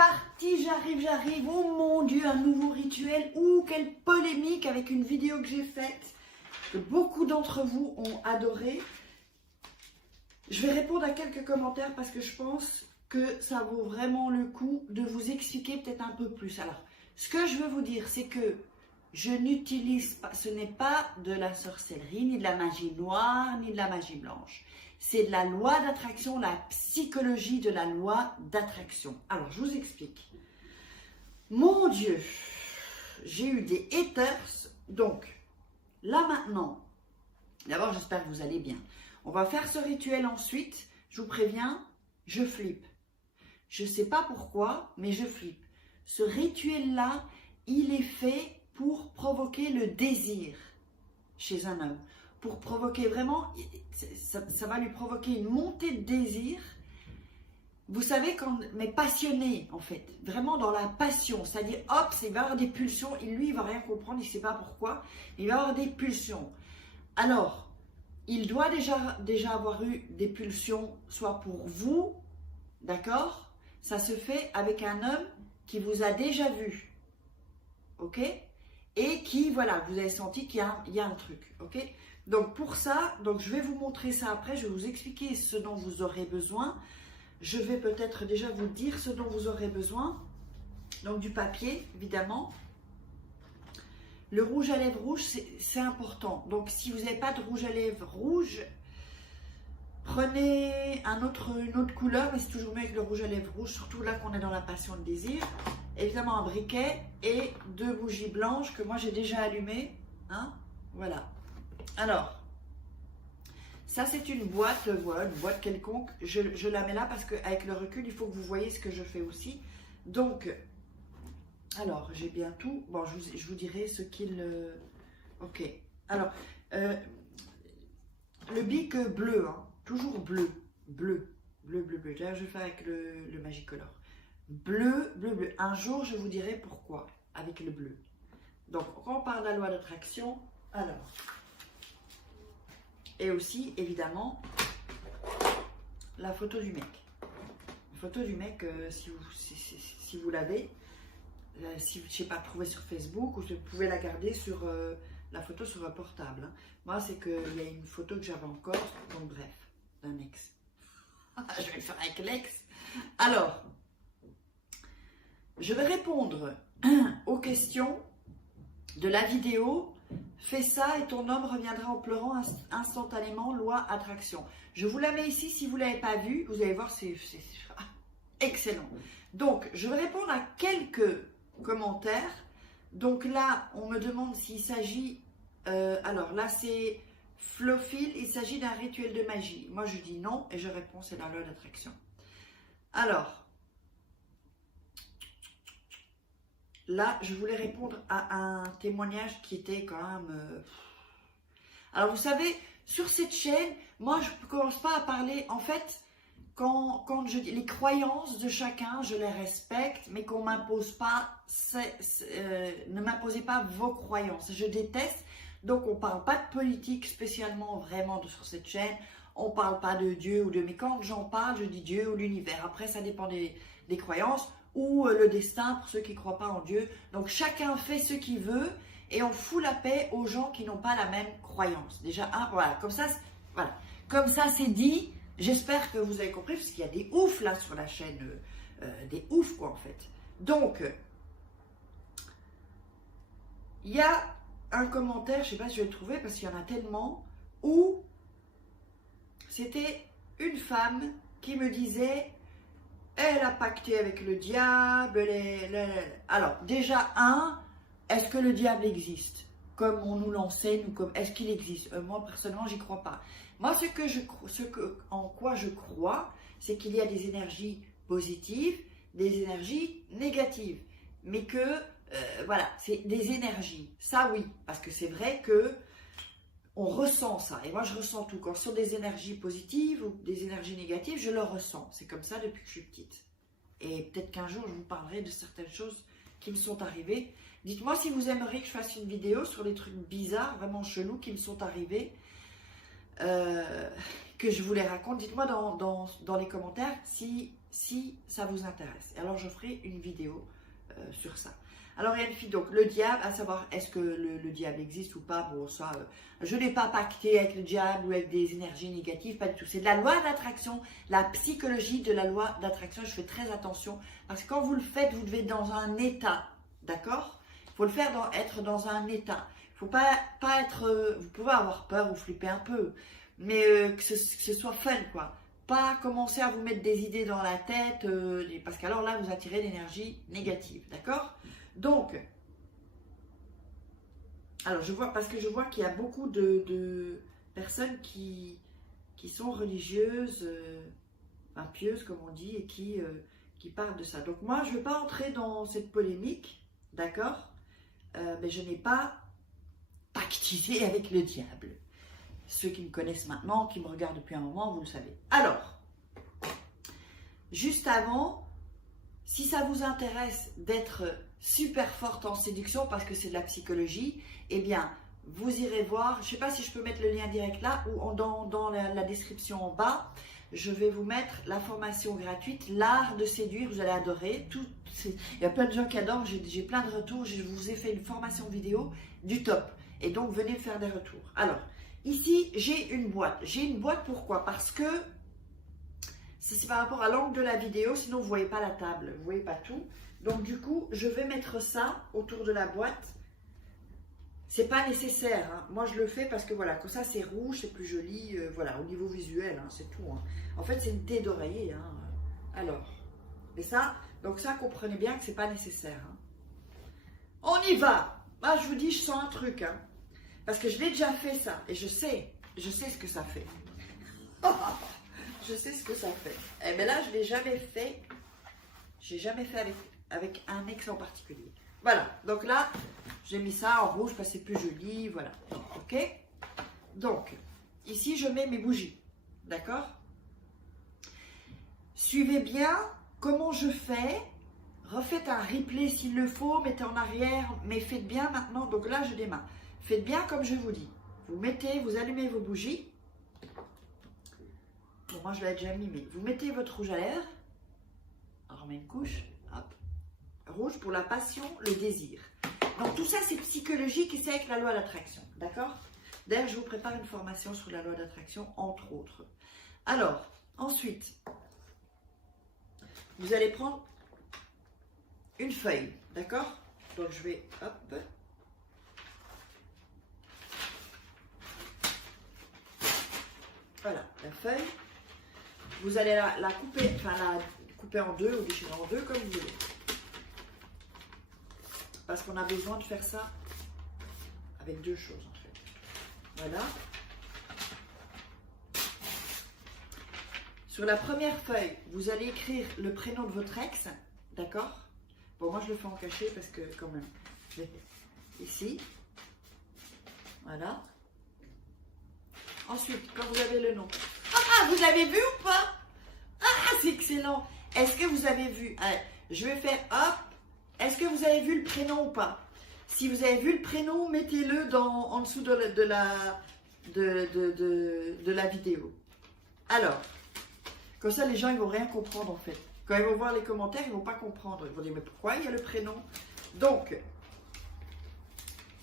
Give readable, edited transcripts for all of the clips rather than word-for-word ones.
parti, j'arrive. Oh mon Dieu, un nouveau rituel. Ouh, quelle polémique avec une vidéo que j'ai faite, que beaucoup d'entre vous ont adoré. Je vais répondre à quelques commentaires parce que je pense que ça vaut vraiment le coup de vous expliquer peut-être un peu plus. Alors, ce que je veux vous dire, c'est que je n'utilise pas, ce n'est pas de la sorcellerie, ni de la magie noire, ni de la magie blanche. C'est de la loi d'attraction, la psychologie de la loi d'attraction. Alors, je vous explique. Mon Dieu, j'ai eu des haters. Donc, là maintenant, d'abord, j'espère que vous allez bien. On va faire ce rituel ensuite. Je vous préviens, je flippe. Je ne sais pas pourquoi, mais je flippe. Ce rituel-là, il est fait pour provoquer le désir chez un homme. Pour provoquer vraiment, ça va lui provoquer une montée de désir. Vous savez, mais passionné en fait, vraiment dans la passion. C'est-à-dire, hop, il va avoir des pulsions. Lui, il ne va rien comprendre, il ne sait pas pourquoi. Il va avoir des pulsions. Alors, il doit déjà avoir eu des pulsions, soit pour vous, d'accord? Ça se fait avec un homme qui vous a déjà vu, ok? Et qui, voilà, vous avez senti qu'il y a un truc, ok? Donc pour ça, je vais vous montrer ça après, je vais vous expliquer ce dont vous aurez besoin. Je vais peut-être déjà vous dire ce dont vous aurez besoin. Donc du papier, évidemment. Le rouge à lèvres rouge, c'est important. Donc si vous n'avez pas de rouge à lèvres rouge, prenez une autre couleur, mais c'est toujours mieux avec le rouge à lèvres rouge, surtout là qu'on est dans la passion de désir. Évidemment un briquet et 2 bougies blanches que moi j'ai déjà allumées. Hein, voilà. Alors, ça c'est une boîte, voilà, une boîte quelconque. Je la mets là parce qu'avec le recul, il faut que vous voyez ce que je fais aussi. Donc, alors j'ai bien tout. Bon, je vous dirai ce qu'il... ok. Alors, le bic bleu, hein, toujours bleu. Là, je vais faire avec le Magicolor. Bleu. Un jour, je vous dirai pourquoi avec le bleu. Donc, quand on parle de la loi d'attraction, alors... Et aussi, évidemment, la photo du mec. La photo du mec, si vous l'avez, si je ne sais pas, trouver sur Facebook, ou vous pouvez la garder sur la photo sur un portable. Hein. Moi, c'est qu'il y a une photo que j'avais encore, donc bref, d'un ex. Je vais le faire avec l'ex. Alors, je vais répondre aux questions de la vidéo. Fais ça et ton homme reviendra en pleurant instantanément, loi attraction. Je vous la mets ici, si vous ne l'avez pas vue, vous allez voir, c'est excellent. Donc, je vais répondre à quelques commentaires. Donc là, on me demande s'il s'agit, alors là c'est Flophile, il s'agit d'un rituel de magie. Moi je dis non et je réponds c'est la loi d'attraction. Alors, là, je voulais répondre à un témoignage qui était quand même... Alors, vous savez, sur cette chaîne, moi, je ne commence pas à parler... En fait, quand je dis les croyances de chacun, je les respecte, mais qu'on ne m'impose pas... ne m'imposez pas vos croyances. Je déteste. Donc, on ne parle pas de politique spécialement, vraiment, sur cette chaîne. On ne parle pas de Dieu ou de... Mais quand j'en parle, je dis Dieu ou l'univers. Après, ça dépend des croyances. Ou le destin pour ceux qui ne croient pas en Dieu. Donc chacun fait ce qu'il veut et on fout la paix aux gens qui n'ont pas la même croyance. Déjà, voilà, comme ça c'est dit. J'espère que vous avez compris parce qu'il y a des oufs là sur la chaîne, des oufs quoi en fait. Donc, il y a un commentaire, je ne sais pas si je vais le trouver parce qu'il y en a tellement, où c'était une femme qui me disait... Elle a pacté avec le diable. Alors, déjà, est-ce que le diable existe? Comme on nous l'enseigne, ou comme est-ce qu'il existe? Moi, personnellement, j'y crois pas. Moi, en quoi je crois, c'est qu'il y a des énergies positives, des énergies négatives. Mais que, voilà, c'est des énergies. Ça, oui, parce que c'est vrai que on ressent ça. Et moi, je ressens tout. Quand ce sont des énergies positives ou des énergies négatives, je le ressens. C'est comme ça depuis que je suis petite. Et peut-être qu'un jour, je vous parlerai de certaines choses qui me sont arrivées. Dites-moi si vous aimeriez que je fasse une vidéo sur les trucs bizarres, vraiment chelous, qui me sont arrivés, que je vous les raconte. Dites-moi dans les commentaires si si ça vous intéresse. Alors je ferai une vidéo sur ça. Alors il y a une fille, donc le diable, à savoir est-ce que le diable existe ou pas, bon ça, je n'ai pas pacté avec le diable ou avec des énergies négatives, pas du tout. C'est de la loi d'attraction, la psychologie de la loi d'attraction, je fais très attention, parce que quand vous le faites, vous devez être dans un état, d'accord? Il faut le faire être dans un état. Il ne faut pas être, vous pouvez avoir peur ou flipper un peu, mais que ce soit fun, quoi. Pas commencer à vous mettre des idées dans la tête, parce qu'alors là, vous attirez l'énergie négative, d'accord? Donc, alors je vois, parce que je vois qu'il y a beaucoup de personnes qui sont religieuses, enfin, pieuses comme on dit, et qui parlent de ça. Donc moi, je ne veux pas entrer dans cette polémique, d'accord? Mais je n'ai pas pactisé avec le diable. Ceux qui me connaissent maintenant, qui me regardent depuis un moment, vous le savez. Alors, juste avant, si ça vous intéresse d'être super forte en séduction, parce que c'est de la psychologie, eh bien, vous irez voir, je ne sais pas si je peux mettre le lien direct là, ou dans la description en bas, je vais vous mettre la formation gratuite, l'art de séduire, vous allez adorer. Il y a plein de gens qui adorent, j'ai plein de retours, je vous ai fait une formation vidéo du top. Et donc, venez me faire des retours. Alors, ici, j'ai une boîte. J'ai une boîte, pourquoi? Parce que c'est par rapport à l'angle de la vidéo, sinon vous ne voyez pas la table, vous ne voyez pas tout. Donc du coup, je vais mettre ça autour de la boîte. C'est pas nécessaire, hein. Moi je le fais parce que voilà, comme ça c'est rouge, c'est plus joli, voilà, au niveau visuel, hein, c'est tout. Hein. En fait, c'est une thé d'oreiller. Hein. Alors, et ça, donc ça, comprenez bien que c'est pas nécessaire. Hein. On y va. Ah, je vous dis, je sens un truc, hein. Parce que je l'ai déjà fait ça, et je sais ce que ça fait. Je sais ce que ça fait. Eh bien là, je ne l'ai jamais fait. Je n'ai jamais fait avec un ex en particulier. Voilà. Donc là, j'ai mis ça en rouge parce que c'est plus joli. Voilà. Ok. Donc, ici, je mets mes bougies. D'accord? Suivez bien comment je fais. Refaites un replay s'il le faut. Mettez en arrière. Mais faites bien maintenant. Donc là, je démarre. Faites bien comme je vous dis. Vous allumez vos bougies. Bon, moi je l'ai déjà mis, mais vous mettez votre rouge à lèvres. Alors, on met une couche. Hop. Rouge pour la passion, le désir. Donc tout ça c'est psychologique et c'est avec la loi d'attraction. D'accord? D'ailleurs, je vous prépare une formation sur la loi d'attraction, entre autres. Alors, ensuite, vous allez prendre une feuille. D'accord? Donc je vais, hop. Voilà, la feuille. Vous allez la couper, enfin la couper en deux ou déchirer en deux comme vous voulez. Parce qu'on a besoin de faire ça avec deux choses en fait. Voilà. Sur la première feuille, vous allez écrire le prénom de votre ex, d'accord? Bon, moi je le fais en cachet parce que quand même, ici, voilà. Ensuite, quand vous avez le nom, ah, vous avez vu ou pas? Ah, c'est excellent. Est-ce que vous avez vu? Allez, je vais faire hop. Est-ce que vous avez vu le prénom ou pas? Si vous avez vu le prénom, mettez-le en dessous de la vidéo. Alors, comme ça, les gens, ils vont rien comprendre en fait. Quand ils vont voir les commentaires, ils vont pas comprendre. Ils vont dire, mais pourquoi il y a le prénom? Donc,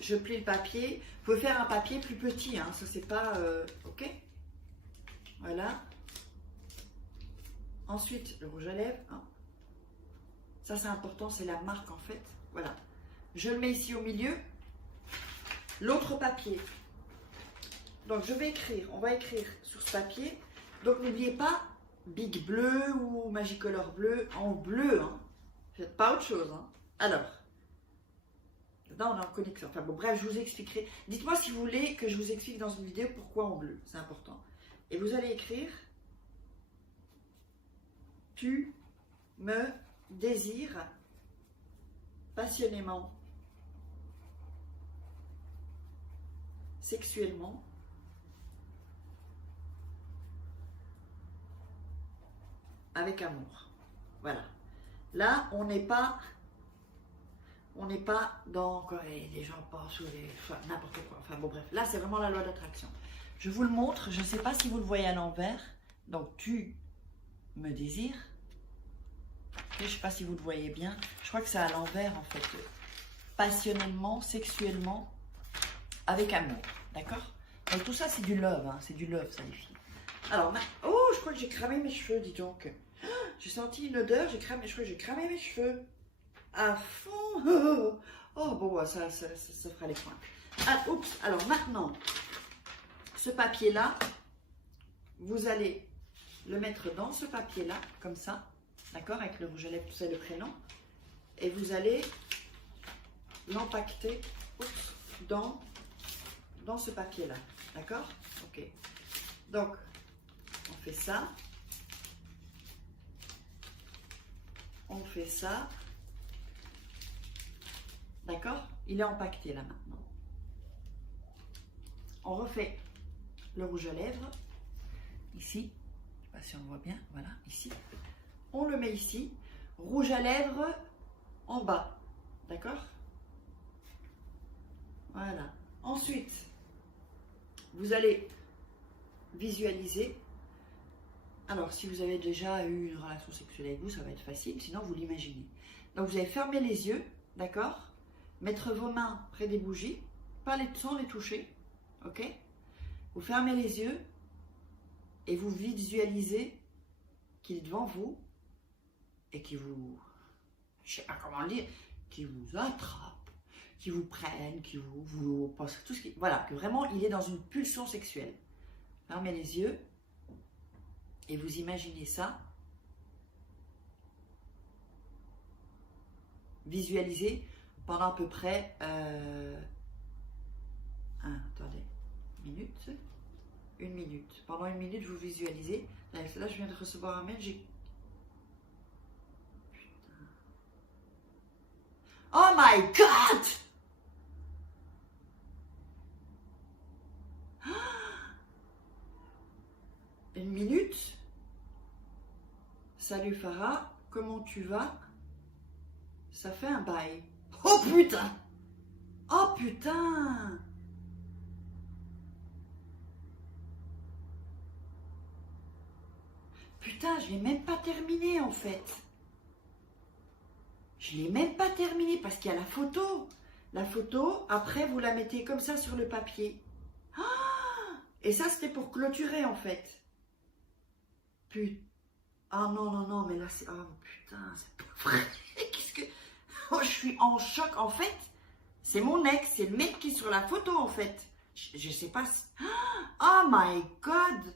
je plie le papier. Vous pouvez faire un papier plus petit, hein. Ça, c'est pas... ok? Voilà. Ensuite, le rouge à lèvres. Hein. Ça, c'est important, c'est la marque en fait. Voilà. Je le mets ici au milieu. L'autre papier. Donc, je vais écrire. On va écrire sur ce papier. Donc, n'oubliez pas Big Bleu ou Magicolor bleu en bleu. Hein. Faites pas autre chose. Hein. Alors, là, on est en connexion. Enfin bon, bref, je vous expliquerai. Dites-moi si vous voulez que je vous explique dans une vidéo pourquoi en bleu. C'est important. Et vous allez écrire « Tu me désires passionnément, sexuellement, avec amour. » Voilà. Là, on n'est pas dans quand les gens pensent ou n'importe quoi. Enfin bon, bref. Là, c'est vraiment la loi d'attraction. Je vous le montre. Je ne sais pas si vous le voyez à l'envers. Donc, tu me désires Je ne sais pas si vous le voyez bien. Je crois que c'est à l'envers en fait. Passionnellement, sexuellement, avec amour. D'accord? Donc tout ça c'est du love, hein. C'est du love ça les filles. Alors, oh, je crois que j'ai cramé mes cheveux, dis donc. J'ai senti une odeur, je crois que j'ai cramé mes cheveux. À fond. Oh, bon, bah, ça fera les points. Ah, oups, alors maintenant, ce papier-là, vous allez le mettre dans ce papier-là, comme ça, d'accord, avec le rouge à lèvres, tout ça, le prénom, et vous allez l'empacter dans ce papier-là, d'accord? Ok. Donc, on fait ça. On fait ça. D'accord? Il est empaqueté là maintenant. On refait le rouge à lèvres. Ici. Je ne sais pas si on voit bien. Voilà, ici. On le met ici. Rouge à lèvres en bas. D'accord? Voilà. Ensuite, vous allez visualiser. Alors, si vous avez déjà eu une relation sexuelle avec vous, ça va être facile. Sinon, vous l'imaginez. Donc, vous allez fermer les yeux. D'accord? Mettre vos mains près des bougies, pas sans les toucher, ok? Vous fermez les yeux et vous visualisez qu'il est devant vous et qu'il vous, je sais pas comment le dire, qu'il vous attrape, qu'il vous prenne, qu'il vous pense tout ce qui, voilà, que vraiment il est dans une pulsion sexuelle. Fermez les yeux et vous imaginez ça. Visualisez pendant à peu près, attendez, une minute. Pendant une minute, vous visualisez. Là, je viens de recevoir un mail, j'ai... Putain. Oh my God! Une minute. Salut Farah, comment tu vas? Ça fait un bail. Oh putain! Oh putain! Putain, je l'ai même pas terminé en fait. Je l'ai même pas terminé parce qu'il y a la photo. La photo, après vous la mettez comme ça sur le papier. Ah! Et ça c'était pour clôturer en fait. Putain. Ah non, non, non, mais là c'est... Oh putain, c'est pas vrai. Qu'est-ce que... Oh, je suis en choc en fait. C'est mon ex, c'est le mec qui est sur la photo en fait. Je sais pas si... Oh my God.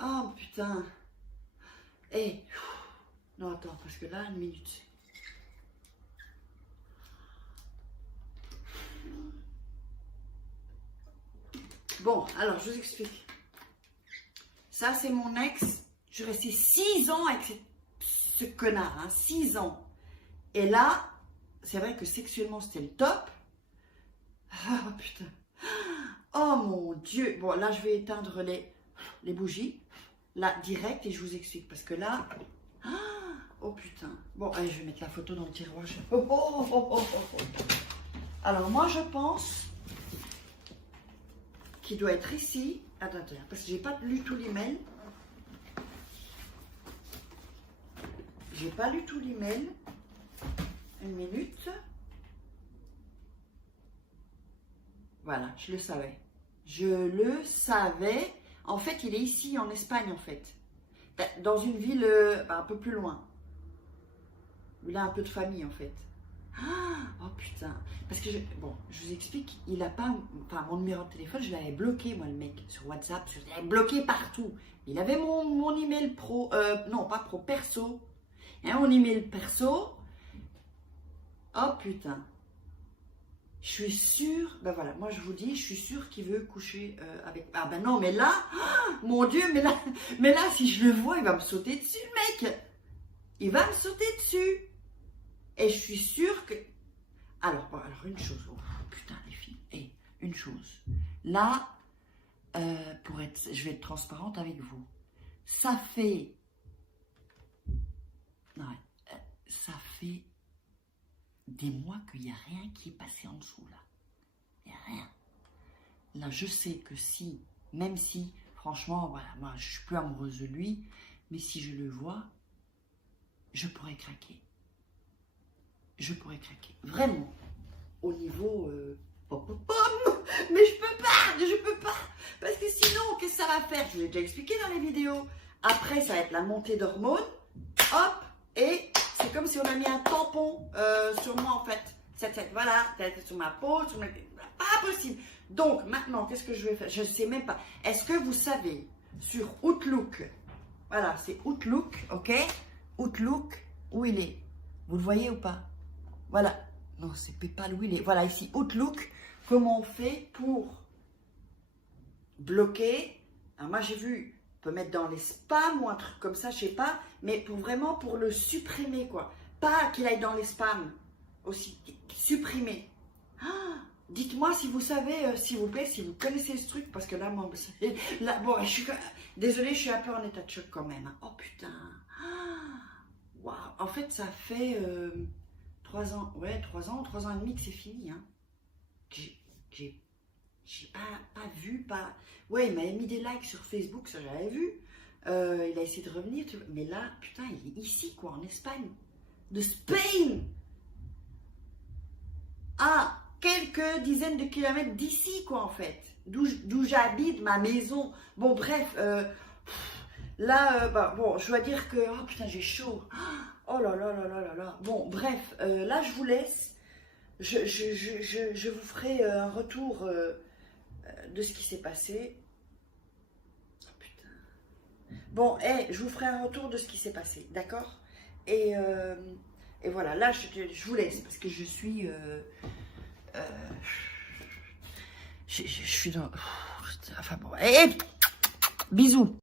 Oh putain. Eh. Non, attends, parce que là, une minute. Bon, alors, je vous explique. Ça, c'est mon ex. Je suis restée 6 ans avec ce connard, hein, 6 ans. Et là, c'est vrai que sexuellement, c'était le top. Ah, putain. Oh, mon Dieu. Bon, là, je vais éteindre les bougies. Là, direct, et je vous explique. Parce que là... Oh, putain. Bon, allez, je vais mettre la photo dans le tiroir. Oh, oh, oh, oh, oh. Alors, moi, je pense qu'il doit être ici. Attends, parce que j'ai pas lu tout l'email. J'ai pas lu tout l'email. Une minute. Voilà, je le savais. Je le savais. En fait, il est ici, en Espagne, en fait. Dans une ville un peu plus loin. Il a un peu de famille, en fait. Oh putain. Parce que, bon, je vous explique, il a pas... Enfin, mon numéro de téléphone, je l'avais bloqué, moi, le mec, sur WhatsApp. Je l'avais bloqué partout. Il avait mon email pro... non, pas pro, perso. Et mon email perso. Oh putain. Je suis sûre... Ben voilà, moi, je vous dis, je suis sûre qu'il veut coucher avec... Ah ben non, mais là... Oh, mon Dieu, mais là, si je le vois, il va me sauter dessus, le mec. Il va me sauter dessus. Et je suis sûre que... Alors, bon, alors une chose. Oh, putain, les filles. Hey, une chose. Là, je vais être transparente avec vous. Ça fait... Non, ça fait des mois qu'il n'y a rien qui est passé en dessous, là. Il n'y a rien. Là, je sais que si, même si, franchement, voilà, moi, je suis plus amoureuse de lui, Mais si je le vois, je pourrais craquer. Je pourrais craquer. Vraiment. Au niveau... Mais je peux pas. Parce que sinon, qu'est-ce que ça va faire? Je vous l'ai déjà expliqué dans les vidéos. Après, ça va être la montée d'hormones. Hop, et c'est comme si on a mis un tampon sur moi en fait. Voilà, sur ma peau, sur ma... Pas possible. Donc maintenant, qu'est-ce que je vais faire? Je ne sais même pas. Est-ce que vous savez sur Outlook, voilà, c'est Outlook, ok? Outlook, où il est? Vous le voyez ou pas? Voilà. Non, c'est PayPal, où il est? Voilà, ici, Outlook. Comment on fait pour bloquer? Alors moi, j'ai vu, on peut mettre dans les spams ou un truc comme ça, je sais pas. Mais pour vraiment, pour le supprimer, quoi. Pas qu'il aille dans les spams. Aussi, supprimer. Ah, dites-moi si vous savez, s'il vous plaît, si vous connaissez ce truc. Parce que là, moi, là bon, désolée, je suis un peu en état de choc quand même. Hein. Oh putain. Waouh. En fait, ça fait 3 ans. Ouais, 3 ans et demi que c'est fini. Hein. J'ai pas vu, pas... Ouais, il m'avait mis des likes sur Facebook, ça j'avais vu. Il a essayé de revenir, mais là, putain, il est ici, quoi, en Espagne. De Spain. À quelques dizaines de kilomètres d'ici, quoi, en fait. D'où j'habite, ma maison. Bon, bref, là, bah, bon, je dois dire que... Oh, putain, j'ai chaud. Oh là là là là là là. Bon, bref, là, je vous laisse. Je vous ferai un retour de ce qui s'est passé. Oh, putain. Bon, je vous ferai un retour de ce qui s'est passé, d'accord? Et voilà, là, je vous laisse parce que je suis... je suis dans... Enfin bon, bisous.